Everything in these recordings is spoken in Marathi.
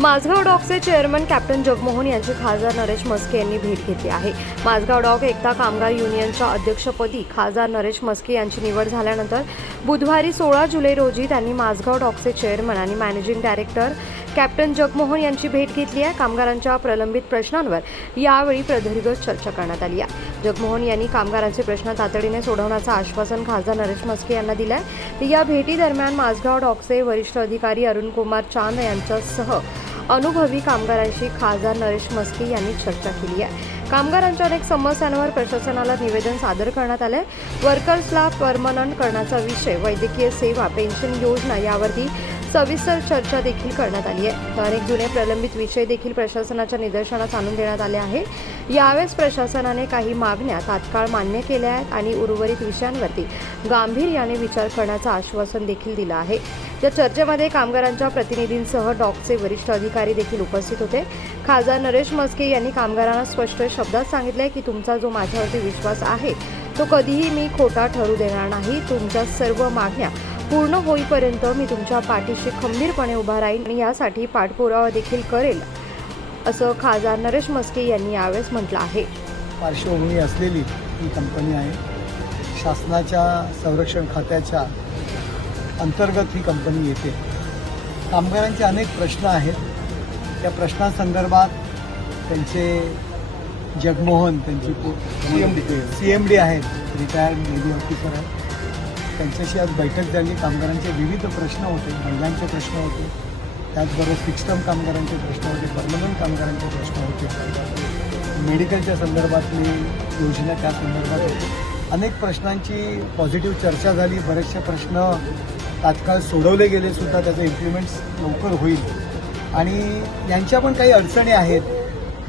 माझगाव डॉकचे चेअरमन कॅप्टन जगमोहन यांची खासदार नरेश मस्के यांनी भेट घेतली आहे. माझगाव डॉक एकता कामगार युनियनच्या अध्यक्षपदी खासदार नरेश मस्के यांची निवड झाल्यानंतर बुधवारी सोळा जुलै रोजी त्यांनी माझगाव डॉकचे चेअरमन आणि मॅनेजिंग डायरेक्टर कॅप्टन जगमोहन यांची भेट घेतली आहे. कामगारांच्या प्रलंबित प्रश्नांवर यावेळी प्रदीर्घ चर्चा करण्यात आली आहे. जगमोहन यांनी कामगारांचे प्रश्न तातडीने सोडवण्याचं आश्वासन खासदार नरेश मस्के यांना दिलं आहे या भेटीदरम्यान माझगाव डॉकचे वरिष्ठ अधिकारी अरुण कुमार चांद यांच्यासह अनुभवी कामगारांशी खासदार नरेश मस्के यांनी चर्चा केली आहे. कामगारांच्या अनेक समस्यांवर प्रशासनाला निवेदन सादर करण्यात आले वर्कर्सला परमनंट करण्याचा विषय वैद्यकीय सेवा पेन्शन योजना यावरती सविस्तर चर्चा देखील करण्यात आली आहे. तर अनेक जुने प्रलंबित विषय देखील प्रशासनाच्या निदर्शनास आणून देण्यात आले आहे. यावेळेस प्रशासनाने काही मागण्या तात्काळ मान्य केल्या आहेत आणि उर्वरित विषयांवरती गांभीर्याने विचार करण्याचं आश्वासन देखील दिलं आहे. या चर्चेमध्ये कामगारांच्या प्रतिनिधींसह डॉकचे वरिष्ठ अधिकारी देखील उपस्थित होते. खासदार नरेश मस्के यांनी कामगारांना स्पष्ट शब्दात सांगितले की तुमचा जो माझ्यावरती विश्वास आहे तो कधीही मी खोटा ठरू देणार नाही. तुमच्या सर्व मागण्या पूर्ण होईपर्यंत मी तुमच्या पाठीशी खंबीरपणे उभा राहीन आणि यासाठी पाठपुरावा देखील करेल असं खासदार नरेश मस्के यांनी यावेळेस म्हटलं आहे. पार्श्वभूमी असलेली ही कंपनी आहे. शासनाच्या संरक्षण खात्याच्या अंतर्गत ही कंपनी येते. कामगारांचे अनेक प्रश्न आहेत. त्या प्रश्नासंदर्भात त्यांचे जगमोहन त्यांची C M D C M D आहेत. रिटायर्ड नेव्ही ऑफिसर आहेत. त्यांच्याशी आज बैठक झाली. कामगारांचे विविध प्रश्न होते. महिलांचे प्रश्न होते. त्याचबरोबर फिक्स्टम कामगारांचे प्रश्न होते. परमनंट कामगारांचे प्रश्न होते. मेडिकलच्या संदर्भातली योजना त्या संदर्भात होती. अनेक प्रश्नांची पॉझिटिव्ह चर्चा झाली. बरेचसे प्रश्न तात्काळ सोडवले गेले सुद्धा. त्याचं इम्प्लिमेंट्स लवकर होईल. आणि यांच्या पण काही अडचणी आहेत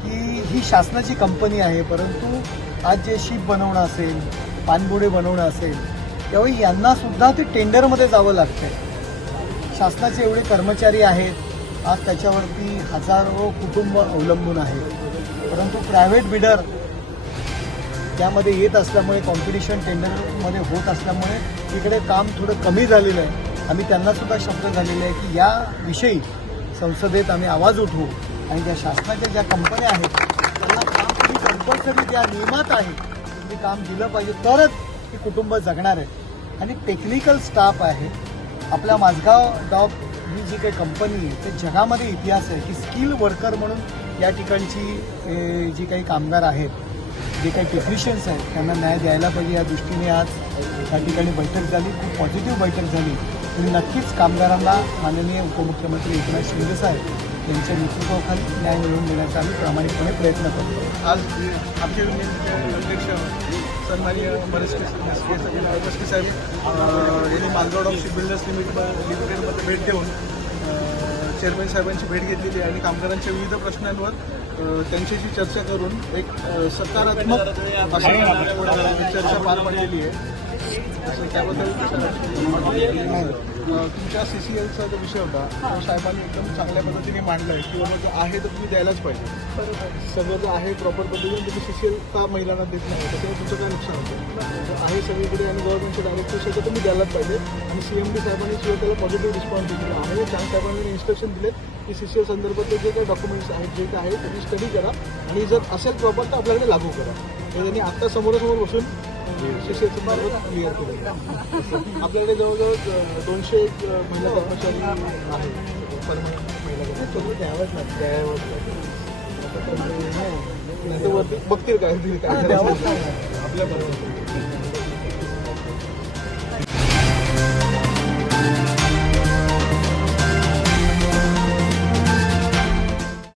की ही शासनाची कंपनी आहे. परंतु आज जे शीप बनवणं असेल पानबुडे बनवणं असेल त्यावेळी यांना सुद्धा ते टेंडरमध्ये जावं लागतं शासनाचे एवढे कर्मचारी आहेत. आज त्याच्यावरती हजारो कुटुंब अवलंबून आहेत. परंतु प्रायव्हेट बिडर त्यामध्ये येत असल्यामुळे कॉम्पिटिशन टेंडरमध्ये होत असल्यामुळे तिकडे काम थोडं कमी झालेलं आहे. आम्ही त्यांनासुद्धा शब्द झालेले आहे की याविषयी संसदेत आम्ही आवाज उठवू. आणि ज्या शासनाच्या ज्या कंपन्या आहेत त्यांना काम तुम्ही कंपल्सरी ज्या नियमात आहे तुम्ही काम दिलं पाहिजे तरच ही कुटुंब जगणार आहेत आणि टेक्निकल स्टाफ आहे. आपल्या माझगाव डॉग ही जी काही कंपनी आहे ते जगामध्ये इतिहास आहे की स्किल वर्कर म्हणून या ठिकाणची जी काही कामगार आहेत जे काही टेक्निशियन्स आहेत त्यांना न्याय द्यायला पाहिजे या दृष्टीने आज या ठिकाणी बैठक झाली. खूप पॉझिटिव्ह बैठक झाली. आणि नक्कीच कामगारांना माननीय उपमुख्यमंत्री एकनाथ शिंदे साहेब यांच्या नेतृत्वाखाली न्याय मिळवून देण्याचा आम्ही प्रामाणिकपणे प्रयत्न करतो. आज आमचे अध्यक्ष सन्माननीय बरेचके बरेचके साहेब यांनी Malgaon of ship builders limit लिमिटेडमध्ये भेट देऊन चेअरमॅन साहेबांची भेट घेतलेली आहे आणि कामगारांच्या विविध प्रश्नांवर त्यांच्याशी चर्चा करून एक सकारात्मक चर्चा पार पडलेली आहे त्याबद्दल तुमच्या सी सी एलचा जो विषय होता तो साहेबांनी एकदम चांगल्या पद्धतीने मांडला आहे की बाबा जो आहे तो तुम्ही द्यायलाच पाहिजे. सगळं जो आहे प्रॉपर पद्धतीने म्हणजे तुम्ही सी सी एल का महिलांना देत नाही त्याच्यावर तुमचं काय नुकसान होतं? म्हणजे आहे सगळीकडे आणि गव्हर्नमेंटचे डायरेक्टर सगळं तुम्ही द्यायलाच पाहिजे. आणि सी एम डी साहेबांनी सुद्धा त्याला पॉझिटिव्ह रिस्पॉन्स दिलेला आहे चांग साहेबांनी इन्स्ट्रक्शन दिले की सी सी एल संदर्भातले जे काही डॉक्युमेंट्स आहेत जे काही आहे तुम्ही स्टडी करा. आणि जर असेल प्रॉपर तर आपल्याकडे लागू करा. तर त्यांनी आत्ता समोरासमोर बसून शिक्षेचं सी क्लिअर केलं आपल्याकडे जवळजवळ दोनशे एक, महिला कर्मचारी आहेत परमनंट महिला कर्मचारी द्यावंच लागतं द्यावंच लागतं बघतील काय काय आपल्या बरोबर